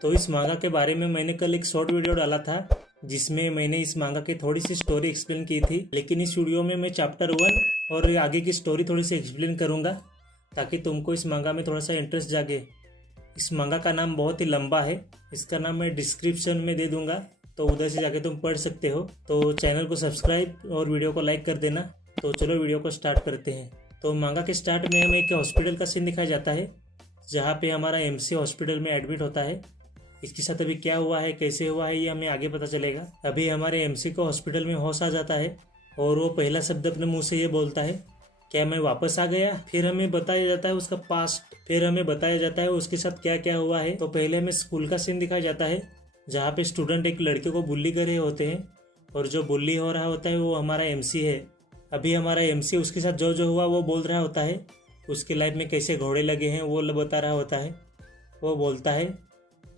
तो इस मांगा के बारे में मैंने कल एक शॉर्ट वीडियो डाला था जिसमें मैंने इस मांगा की थोड़ी सी स्टोरी एक्सप्लेन की थी, लेकिन इस वीडियो में मैं चैप्टर 1 और आगे की स्टोरी थोड़ी सी एक्सप्लेन करूंगा ताकि तुमको इस मांगा में थोड़ा सा इंटरेस्ट जागे। इस मांगा का नाम बहुत ही लंबा है, इसका नाम मैं डिस्क्रिप्शन में दे दूंगा, तो उधर से जाके तुम पढ़ सकते हो। तो चैनल को सब्सक्राइब और वीडियो को लाइक कर देना। तो चलो वीडियो को स्टार्ट करते हैं। तो मांगा के स्टार्ट में हमें एक हॉस्पिटल का सीन दिखाया जाता है जहाँ पे हमारा एमसी हॉस्पिटल में एडमिट होता है। इसके साथ अभी क्या हुआ है, कैसे हुआ है, ये हमें आगे पता चलेगा। अभी हमारे एमसी को हॉस्पिटल में होश आ जाता है और वो पहला शब्द अपने मुंह से ये बोलता है, क्या मैं वापस आ गया। फिर हमें बताया जाता है उसका पास्ट, फिर हमें बताया जाता है उसके साथ क्या क्या हुआ है। तो पहले हमें स्कूल का सीन दिखाया जाता है जहाँ पे स्टूडेंट एक लड़के को बुल्ली कर रहे होते हैं और जो बुल्ली हो रहा होता है वो हमारा एमसी है। अभी हमारा एमसी उसके साथ जो जो हुआ वो बोल रहा होता है, उसके लाइफ में कैसे घोड़े लगे हैं वो बता रहा होता है। वो बोलता है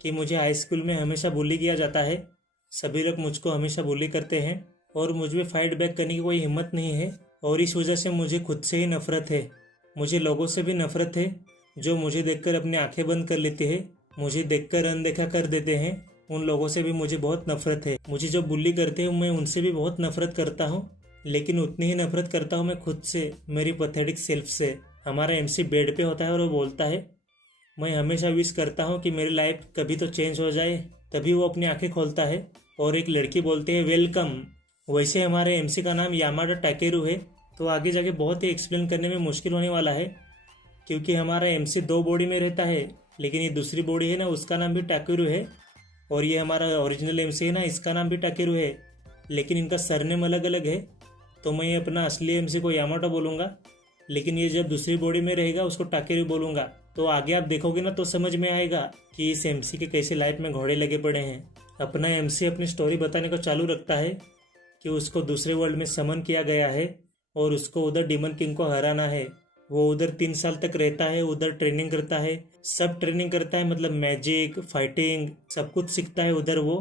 कि मुझे हाई स्कूल में हमेशा बुली किया जाता है, सभी लोग मुझको हमेशा बुली करते हैं और मुझ में फाइट बैक करने की कोई हिम्मत नहीं है और इस वजह से मुझे खुद से ही नफरत है। मुझे लोगों से भी नफरत है जो मुझे देखकर अपनी आंखें बंद कर लेते हैं, मुझे देखकर अनदेखा कर देते हैं। उन लोगों से भी मुझे बहुत नफरत है। मुझे जो बुली करते हैं मैं उनसे भी बहुत नफरत करता हूँ, लेकिन उतनी ही नफरत करता हूँ मैं खुद से, मेरी पैथेटिक सेल्फ से। हमारा एमसी बेड पे होता है और वो बोलता है, मैं हमेशा विश करता हूँ कि मेरी लाइफ कभी तो चेंज हो जाए। तभी वो अपनी आंखें खोलता है और एक लड़की बोलती है वेलकम। वैसे हमारे एमसी का नाम यामाडा टाकेरू है, तो आगे जाके बहुत ही एक्सप्लेन करने में मुश्किल होने वाला है क्योंकि हमारा एमसी 2 बॉडी में रहता है, लेकिन ये दूसरी बॉडी है ना उसका नाम भी टाकेरू है और ये हमारा ओरिजिनल एमसी है ना इसका नाम भी टाकेरू है, लेकिन इनका सरनेम अलग अलग है। तो मैं अपना असली एमसी को यामाटो बोलूँगा, लेकिन ये जब दूसरी बॉडी में रहेगा उसको टाकेरू बोलूँगा। तो आगे आप देखोगे ना तो समझ में आएगा कि इस एमसी के कैसे लाइफ में घोड़े लगे पड़े हैं। अपना एमसी अपनी स्टोरी बताने को चालू रखता है कि उसको दूसरे वर्ल्ड में समन किया गया है और उसको उधर डीमन किंग को हराना है। वो उधर 3 साल तक रहता है, उधर ट्रेनिंग करता है, सब ट्रेनिंग करता है, मतलब मैजिक, फाइटिंग, सब कुछ सीखता है उधर वो,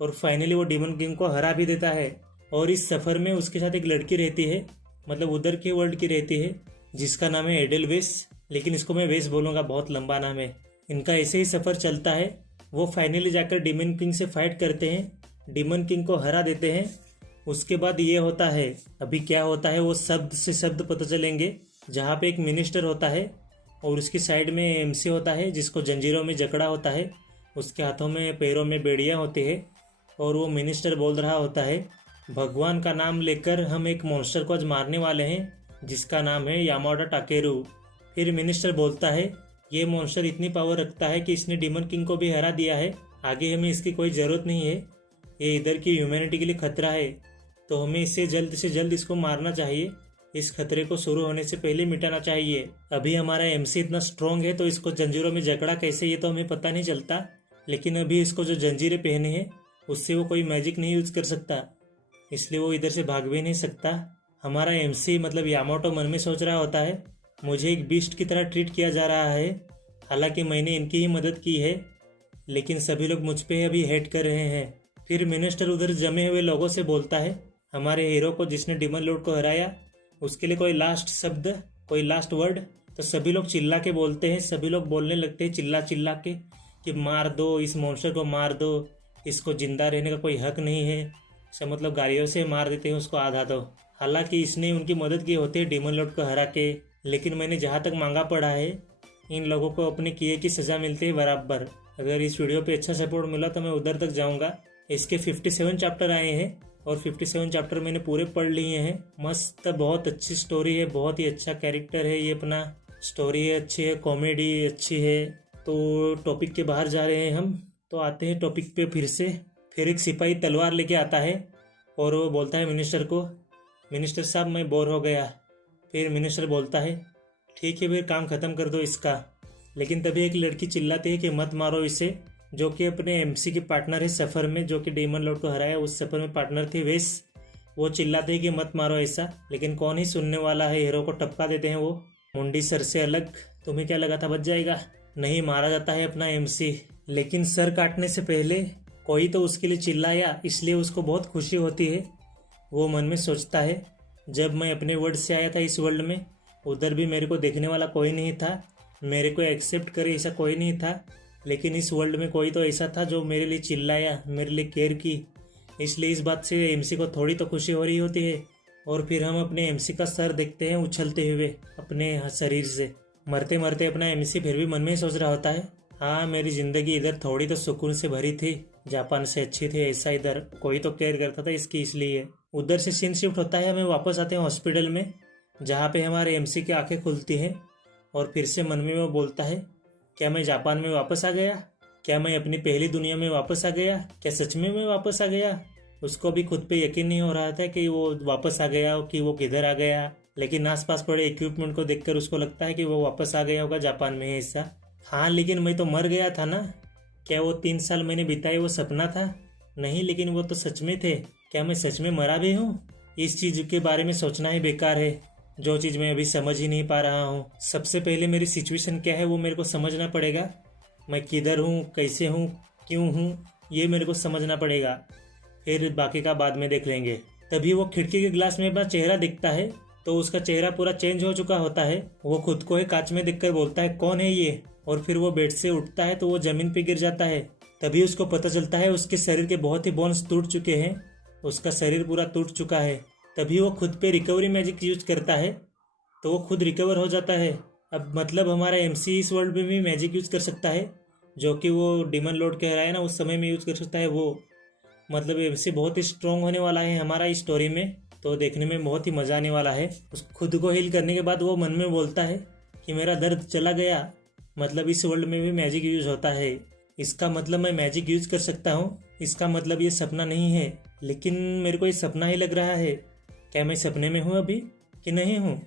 और फाइनली वो डीमन किंग को हरा भी देता है। और इस सफ़र में उसके साथ एक लड़की रहती है, मतलब उधर के वर्ल्ड की रहती है, जिसका नाम है एडेलवेस, लेकिन इसको मैं वेस बोलूँगा, बहुत लंबा नाम है। इनका ऐसे ही सफ़र चलता है। वो फाइनली जाकर डीमन किंग से फाइट करते हैं, डीमन किंग को हरा देते हैं। उसके बाद ये होता है, अभी क्या होता है वो शब्द से शब्द पता चलेंगे। जहाँ पे एक मिनिस्टर होता है और उसकी साइड में एमसी होता है जिसको जंजीरों में जकड़ा होता है, उसके हाथों में पैरों में बेड़ियाँ होती है और वो मिनिस्टर बोल रहा होता है, भगवान का नाम लेकर हम एक मॉन्स्टर को आज मारने वाले हैं जिसका नाम है यामाडा टाकेरू। फिर मिनिस्टर बोलता है, ये मॉन्स्टर इतनी पावर रखता है कि इसने डीमन किंग को भी हरा दिया है, आगे हमें इसकी कोई ज़रूरत नहीं है, ये इधर की ह्यूमैनिटी के लिए खतरा है, तो हमें इससे जल्द से जल्द इसको मारना चाहिए, इस खतरे को शुरू होने से पहले मिटाना चाहिए। अभी हमारा एमसी इतना स्ट्रॉन्ग है तो इसको जंजीरों में जकड़ा कैसे ये तो हमें पता नहीं चलता, लेकिन अभी इसको जो जंजीरें पहने हैं उससे वो कोई मैजिक नहीं यूज कर सकता, इसलिए वो इधर से भाग भी नहीं सकता। हमारा एमसी मतलब यामाटो मन में सोच रहा होता है, मुझे एक बीस्ट की तरह ट्रीट किया जा रहा है, हालांकि मैंने इनकी ही मदद की है, लेकिन सभी लोग मुझ पे अभी हेट कर रहे हैं। फिर मिनिस्टर उधर जमे हुए लोगों से बोलता है, हमारे हीरो को जिसने डीमन लॉर्ड को हराया उसके लिए कोई लास्ट शब्द, कोई लास्ट वर्ड। तो सभी लोग चिल्ला के बोलते हैं, सभी लोग बोलने लगते हैं चिल्ला चिल्ला के कि मार दो, इस मॉन्स्टर को मार दो, इसको जिंदा रहने का कोई हक नहीं है। सब मतलब गाड़ियों से मार देते हैं उसको, आधा दो। हालांकि इसने उनकी मदद की होती है डीमन लॉर्ड को हरा के, लेकिन मैंने जहाँ तक मांगा पड़ा है इन लोगों को अपने किए की सज़ा मिलती है बराबर। अगर इस वीडियो पे अच्छा सपोर्ट मिला तो मैं उधर तक जाऊँगा। इसके 57 चैप्टर आए हैं और 57 चैप्टर मैंने पूरे पढ़ लिए हैं। मस्त, बहुत अच्छी स्टोरी है, बहुत ही अच्छा कैरेक्टर है ये अपना, स्टोरी है अच्छी है, कॉमेडी अच्छी है। तो टॉपिक के बाहर जा रहे हैं हम, तो आते हैं टॉपिक पे फिर से। फिर एक सिपाही तलवार लेके आता है और वो बोलता है मिनिस्टर को, मिनिस्टर साहब मैं बोर हो गया। फिर मिनिस्टर बोलता है, ठीक है फिर काम ख़त्म कर दो इसका। लेकिन तभी एक लड़की चिल्लाती है कि मत मारो इसे, जो कि अपने एमसी की पार्टनर है सफ़र में, जो कि डीमन लॉर्ड को हराया उस सफ़र में पार्टनर थी वेस। वो चिल्लाते हैं कि मत मारो ऐसा, लेकिन कौन ही सुनने वाला है, हीरो को टपका देते हैं वो, मुंडी सर से अलग। तुम्हें क्या लगा था बच जाएगा? नहीं, मारा जाता है अपना एमसी। लेकिन सर काटने से पहले कोई तो उसके लिए चिल्लाया, इसलिए उसको बहुत खुशी होती है। वो मन में सोचता है, जब मैं अपने वर्ल्ड से आया था इस वर्ल्ड में, उधर भी मेरे को देखने वाला कोई नहीं था, मेरे को एक्सेप्ट करे ऐसा कोई नहीं था, लेकिन इस वर्ल्ड में कोई तो ऐसा था जो मेरे लिए चिल्लाया, मेरे लिए केयर की। इसलिए इस बात से एमसी को थोड़ी तो खुशी हो रही होती है। और फिर हम अपने एमसी का सर देखते हैं उछलते हुए अपने शरीर से। मरते मरते अपना एमसी फिर भी मन में ही सोच रहा होता है, हाँ मेरी ज़िंदगी इधर थोड़ी तो सुकून से भरी थी, जापान से अच्छी थी, ऐसा इधर कोई तो केयर करता था इसकी। इसलिए उधर से सीन शिफ्ट होता है, हमें वापस आते हैं हॉस्पिटल में, जहाँ पे हमारे एमसी की आंखें खुलती हैं। और फिर से मन में वो बोलता है, क्या मैं जापान में वापस आ गया? क्या मैं अपनी पहली दुनिया में वापस आ गया? क्या सच में मैं वापस आ गया? उसको भी खुद पे यकीन नहीं हो रहा था कि वो वापस आ गया, कि वो किधर आ गया। लेकिन आसपास पड़े इक्विपमेंट को देखकर उसको लगता है कि वो वापस आ गया होगा, जापान में है ऐसा। हाँ लेकिन मैं तो मर गया था ना। क्या वो 3 साल मैंने बिताए वो सपना था? नहीं, लेकिन वो तो सच में थे। क्या मैं सच में मरा भी हूँ? इस चीज़ के बारे में सोचना ही बेकार है, जो चीज़ मैं अभी समझ ही नहीं पा रहा हूँ। सबसे पहले मेरी सिचुएशन क्या है वो मेरे को समझना पड़ेगा। मैं किधर हूँ, कैसे हूँ, क्यों हूँ, ये मेरे को समझना पड़ेगा। फिर बाकी का बाद में देख लेंगे। तभी वो खिड़की के ग्लास में अपना चेहरा दिखता है, तो उसका चेहरा पूरा चेंज हो चुका होता है। वो खुद को ही कांच में देखकर बोलता है, कौन है ये? और फिर वो बेड से उठता है तो वो जमीन पे गिर जाता है। तभी उसको पता चलता है उसके शरीर के बहुत ही बोन्स टूट चुके हैं, उसका शरीर पूरा टूट चुका है। तभी वो खुद पे रिकवरी मैजिक यूज करता है, तो वो खुद रिकवर हो जाता है। अब मतलब हमारा एमसी इस वर्ल्ड में भी मैजिक यूज कर सकता है, जो कि वो डिमन लॉर्ड कह रहा है ना, उस समय में यूज कर सकता है वो। मतलब एमसी बहुत ही स्ट्रॉन्ग होने वाला है हमारा इस स्टोरी में, तो देखने में बहुत ही मजा आने वाला है। उस खुद को हील करने के बाद वो मन में बोलता है कि मेरा दर्द चला गया। मतलब इस वर्ल्ड में भी मैजिक यूज होता है, इसका मतलब मैं मैजिक यूज कर सकता हूँ। इसका मतलब ये सपना नहीं है, लेकिन मेरे को ये सपना ही लग रहा है। क्या मैं सपने में हूँ अभी कि नहीं हूँ?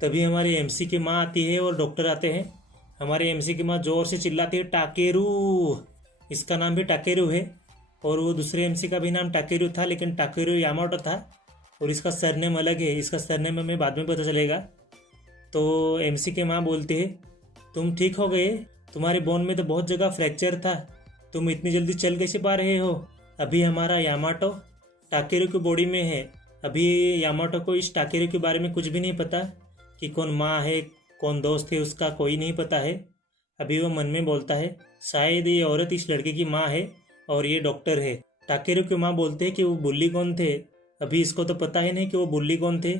तभी हमारी एमसी की माँ आती है और डॉक्टर आते हैं। हमारे एमसी की माँ जोर से चिल्लाती है, टाकेरू। इसका नाम भी टाकेरू है, और वो दूसरे एमसी का भी नाम टाकेरू था, लेकिन टाकेरू यामाटो था, और इसका सरनेम अलग है। इसका सरनेम हमें बाद में पता चलेगा। तो एमसी के माँ बोलती है, तुम ठीक हो गए? तुम्हारे बोन में तो बहुत जगह फ्रैक्चर था, तुम इतनी जल्दी चल कैसे पा रहे हो? अभी हमारा यामाटो टाकेरू की बॉडी में है। अभी यामाटो को इस टाकेरू के बारे में कुछ भी नहीं पता कि कौन माँ है, कौन दोस्त है, उसका कोई नहीं पता है। अभी वो मन में बोलता है, शायद ये औरत इस लड़के की माँ है और ये डॉक्टर है। टाकेरू की माँ बोलते हैं कि वो बुल्ली कौन थे। अभी इसको तो पता ही नहीं कि वो बुल्ली कौन थे,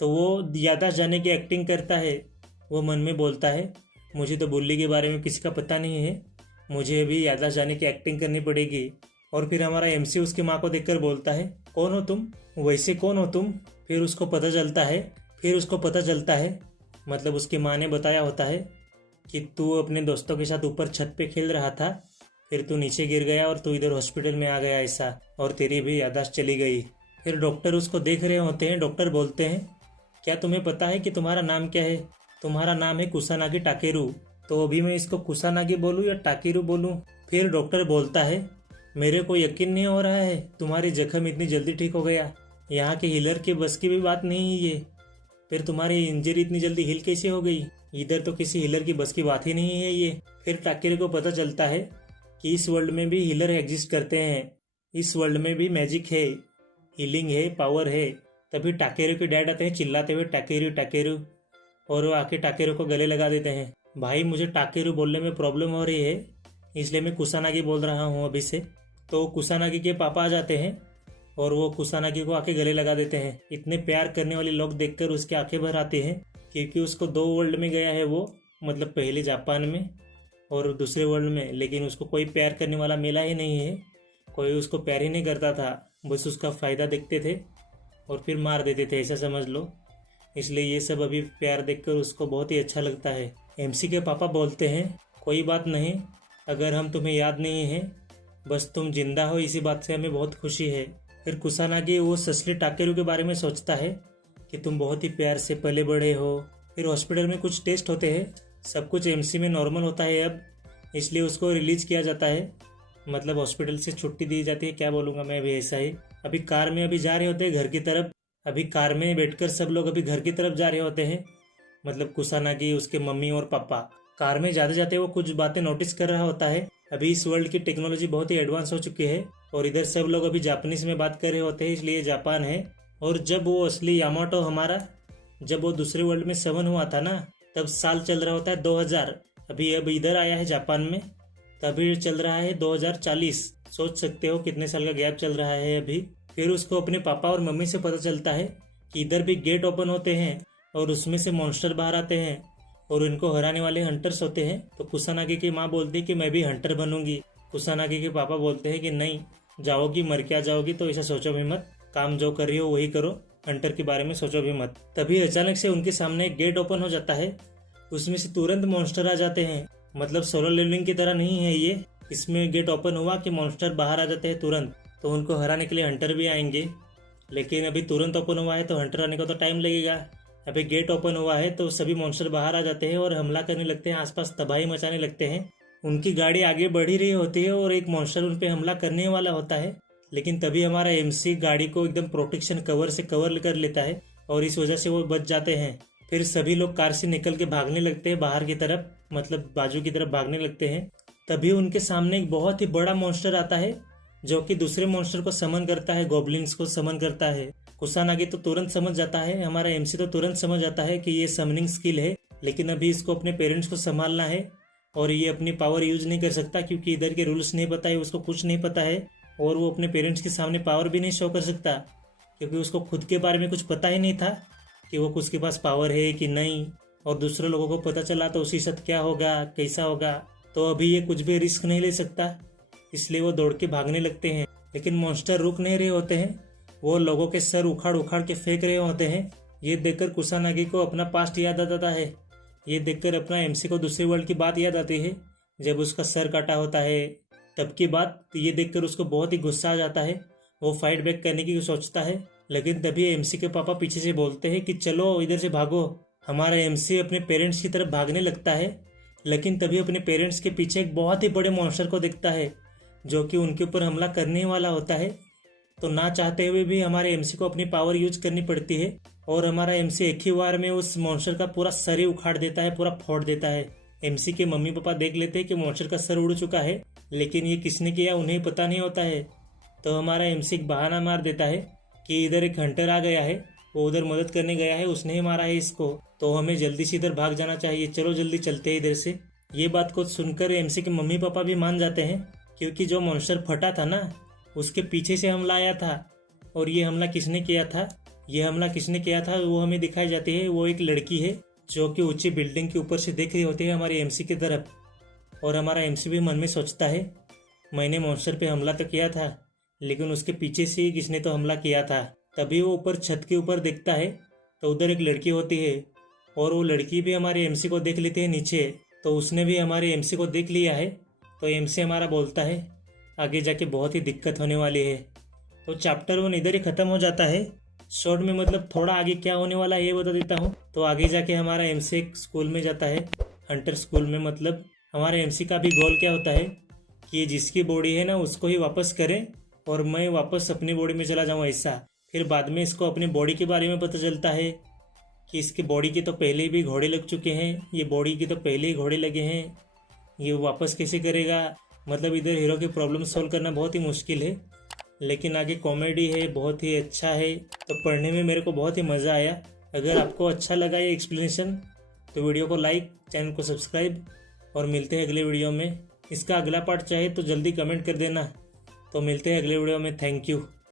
तो वो याददाश्त जाने की एक्टिंग करता है। वो मन में बोलता है, मुझे तो बुल्ली के बारे में किसी का पता नहीं है, मुझे अभी याददाश्त जाने की एक्टिंग करनी पड़ेगी। और फिर हमारा एमसी उसकी माँ को देखकर बोलता है, कौन हो तुम? वैसे कौन हो तुम? फिर उसको पता चलता है मतलब उसकी माँ ने बताया होता है कि तू अपने दोस्तों के साथ ऊपर छत पे खेल रहा था, फिर तू नीचे गिर गया और तू इधर हॉस्पिटल में आ गया ऐसा, और तेरी भी याददाश्त चली गई। फिर डॉक्टर उसको देख रहे होते हैं। डॉक्टर बोलते हैं, क्या तुम्हें पता है कि तुम्हारा नाम क्या है? तुम्हारा नाम है कुसानागी टाकेरू। तो अभी मैं इसको कुसानागी बोलूँ या टाकेरू बोलूँ? फिर डॉक्टर बोलता है, मेरे को यकीन नहीं हो रहा है तुम्हारी जख्म इतनी जल्दी ठीक हो गया। यहाँ के हीलर के बस की भी बात नहीं है ये। फिर तुम्हारी इंजरी इतनी जल्दी हील कैसे हो गई? इधर तो किसी हीलर की बस की बात ही नहीं है ये। फिर टाकेरू को पता चलता है कि इस वर्ल्ड में भी हीलर एग्जिस्ट करते हैं, इस वर्ल्ड में भी मैजिक है, हीलिंग है, पावर है। तभी टाकेरू के डैड आते हैं चिल्लाते हुए, टाकेरू टाकेरू, और वो आके टाकेरू को गले लगा देते हैं। भाई मुझे टाकेरू बोलने में प्रॉब्लम हो रही है, इसलिए मैं कुसानागी बोल रहा हूँ अभी से। तो कुसानागी के पापा आ जाते हैं और वो कुसानागी को आके गले लगा देते हैं। इतने प्यार करने वाले लोग देखकर उसकी आंखें भर आती हैं, क्योंकि उसको 2 वर्ल्ड में गया है वो, मतलब पहले जापान में और दूसरे वर्ल्ड में, लेकिन उसको कोई प्यार करने वाला मिला ही नहीं है। कोई उसको प्यार ही नहीं करता था, बस उसका फ़ायदा देखते थे और फिर मार देते थे, ऐसा समझ लो। इसलिए ये सब अभी प्यार देखकर उसको बहुत ही अच्छा लगता है। एमसी के पापा बोलते हैं, कोई बात नहीं, अगर हम तुम्हें याद नहीं है, बस तुम जिंदा हो, इसी बात से हमें बहुत खुशी है। फिर कुसानागी वो ससली टाकेरू के बारे में सोचता है कि तुम बहुत ही प्यार से पले बड़े हो। फिर हॉस्पिटल में कुछ टेस्ट होते हैं, सब कुछ एमसी में नॉर्मल होता है अब, इसलिए उसको रिलीज किया जाता है, मतलब हॉस्पिटल से छुट्टी दी जाती है, क्या बोलूँगा मैं भी ऐसा ही। अभी कार में अभी जा रहे होते हैं घर की तरफ। अभी कार में बैठकर सब लोग अभी घर की तरफ जा रहे होते हैं, मतलब कुसानागी, उसके मम्मी और पापा। कार में जाते जाते वो कुछ बातें नोटिस कर रहा होता है। अभी इस वर्ल्ड की टेक्नोलॉजी बहुत ही एडवांस हो चुकी है और इधर सब लोग अभी जापानीज में बात कर रहे होते हैं, इसलिए जापान है। और जब वो असली यामाटो हमारा, जब वो दूसरे वर्ल्ड में समन हुआ था ना, तब साल चल रहा होता है 2000। अभी अब इधर आया है जापान में, तभी चल रहा है 2040। सोच सकते हो कितने साल का गैप चल रहा है अभी। फिर उसको अपने पापा और मम्मी से पता चलता है कि इधर भी गेट ओपन होते हैं और उसमें से मॉन्स्टर बाहर आते हैं और उनको हराने वाले हंटर्स होते हैं। तो कुसानागी की माँ बोलती है कि मैं भी हंटर बनूंगी। कुसानागी के पापा बोलते हैं कि नहीं, जाओगी मर क्या जाओगी, तो ऐसा सोचो भी मत, काम जो कर रही हो वही करो, हंटर के बारे में सोचो भी मत। तभी अचानक से उनके सामने एक गेट ओपन हो जाता है, उसमें से तुरंत मॉन्स्टर आ जाते हैं। मतलब सोलो लेवलिंग की तरह नहीं है ये, इसमें गेट ओपन हुआ कि मॉन्स्टर बाहर आ जाते हैं तुरंत। तो उनको हराने के लिए हंटर भी आएंगे, लेकिन अभी तुरंत ओपन हुआ है तो हंटर आने को तो टाइम लगेगा। अभी गेट ओपन हुआ है तो सभी मॉन्स्टर बाहर आ जाते हैं और हमला करने लगते हैं, आसपास तबाही मचाने लगते हैं। उनकी गाड़ी आगे बढ़ ही रही होती है और एक मॉन्स्टर उन पे हमला करने वाला होता है, लेकिन तभी हमारा एमसी गाड़ी को एकदम प्रोटेक्शन कवर से कवर कर लेता है और इस वजह से वो बच जाते हैं। फिर सभी लोग कार से निकल के भागने लगते हैं बाहर की तरफ, मतलब बाजू की तरफ भागने लगते हैं। तभी उनके सामने एक बहुत ही बड़ा मॉन्स्टर आता है जो कि दूसरे मॉन्स्टर को समन करता है, गॉब्लिन्स को समन करता है। कुसानागी तो तुरंत समझ जाता है, हमारा एमसी तो तुरंत समझ जाता है कि ये समनिंग स्किल है, लेकिन अभी इसको अपने पेरेंट्स को संभालना है और ये अपनी पावर यूज नहीं कर सकता क्योंकि इधर के रूल्स नहीं पता है, उसको कुछ नहीं पता है और वो अपने पेरेंट्स के सामने पावर भी नहीं शो कर सकता क्योंकि उसको खुद के बारे में कुछ पता ही नहीं था कि वो उसके पास पावर है कि नहीं, और दूसरे लोगों को पता चला तो उसी साथ क्या होगा, कैसा होगा। तो अभी ये कुछ भी रिस्क नहीं ले सकता, इसलिए वो दौड़ के भागने लगते हैं। लेकिन मॉन्स्टर रुक नहीं रहे होते हैं, वो लोगों के सर उखाड़ उखाड़ के फेंक रहे होते हैं। ये देखकर कुसानागी को अपना पास्ट याद आ जाता है। ये देखकर अपना एमसी को दूसरे वर्ल्ड की बात याद आती है जब उसका सर काटा होता है, तब की बात। ये देखकर उसको बहुत ही गुस्सा आ जाता है, वो फाइट बैक करने की सोचता है, लेकिन तभी एमसी के पापा पीछे से बोलते हैं कि चलो इधर से भागो। हमारा एमसी अपने पेरेंट्स की तरफ भागने लगता है, लेकिन तभी अपने पेरेंट्स के पीछे एक बहुत ही बड़े मॉन्स्टर को देखता है जो कि उनके ऊपर हमला करने वाला होता है। तो ना चाहते हुए भी हमारे एमसी को अपनी पावर यूज करनी पड़ती है और हमारा एमसी एक ही बार में उस मॉन्स्टर का पूरा सर ही उखाड़ देता है, पूरा फोड़ देता है। एमसी के मम्मी पापा देख लेते हैं कि मॉन्स्टर का सर उड़ चुका है, लेकिन ये किसने किया उन्हें पता नहीं होता है। तो हमारा एमसी एक बहाना मार देता है कि इधर एक हंटर आ गया है, वो उधर मदद करने गया है, उसने ही मारा है इसको, तो हमें जल्दी से इधर भाग जाना चाहिए, चलो जल्दी चलते हैं इधर से। ये बात को सुनकर एमसी के मम्मी पापा भी मान जाते हैं क्योंकि जो मॉन्स्टर फटा था ना, उसके पीछे से हमला आया था। और ये हमला किसने किया था वो हमें दिखाई जाती है। वो एक लड़की है जो कि ऊंची बिल्डिंग के ऊपर से देख रही होती है हमारे एमसी की तरफ, और हमारा एमसी भी मन में सोचता है मैंने मॉन्स्टर पे हमला तो किया था, लेकिन उसके पीछे से ही किसने तो हमला किया था। तभी वो ऊपर छत के ऊपर देखता है तो उधर एक लड़की होती है और वो लड़की भी हमारे एमसी को देख लेती है नीचे, तो उसने भी हमारे एमसी को देख लिया है। तो एमसी हमारा बोलता है आगे जाके बहुत ही दिक्कत होने वाली है। तो चैप्टर 1 इधर ही ख़त्म हो जाता है। शॉर्ट में मतलब थोड़ा आगे क्या होने वाला है ये बता देता हूँ। तो आगे जाके हमारा एमसी एक स्कूल में जाता है, हंटर स्कूल में। मतलब हमारे एमसी का भी गोल क्या होता है कि ये जिसकी बॉडी है ना उसको ही वापस करें और मैं वापस अपनी बॉडी में चला जाऊँ ऐसा। फिर बाद में इसको अपनी बॉडी के बारे में पता चलता है कि इसकी बॉडी के तो पहले भी घोड़े लग चुके हैं, ये बॉडी के तो पहले ही घोड़े लगे हैं, ये वापस कैसे करेगा। मतलब इधर हीरो की प्रॉब्लम सॉल्व करना बहुत ही मुश्किल है, लेकिन आगे कॉमेडी है, बहुत ही अच्छा है। तो पढ़ने में मेरे को बहुत ही मज़ा आया। अगर आपको अच्छा लगा ये एक्सप्लेनेशन तो वीडियो को लाइक, चैनल को सब्सक्राइब, और मिलते हैं अगले वीडियो में। इसका अगला पार्ट चाहे तो जल्दी कमेंट कर देना। तो मिलते हैं अगले वीडियो में। Thank you.